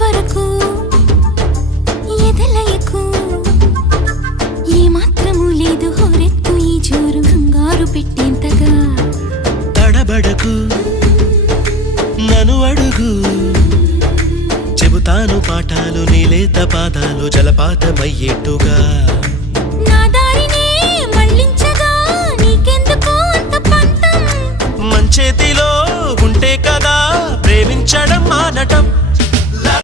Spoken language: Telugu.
వరకు ఎదలయకు ఏ మాత్రము లేదు హోరెత్తు ఈ జోరు కంగారు పెట్టేంతగా తడబడకు నన్ను అడుగు చెబుతాను పాఠాలు నీలేత పాదాలు జలపాతమయ్యేట్టుగా నా దారినే మళ్ళించగా నీకెందుకు అంత పంతం మంచేతిలో ఉంటే కదా ప్రేమించడం మానటం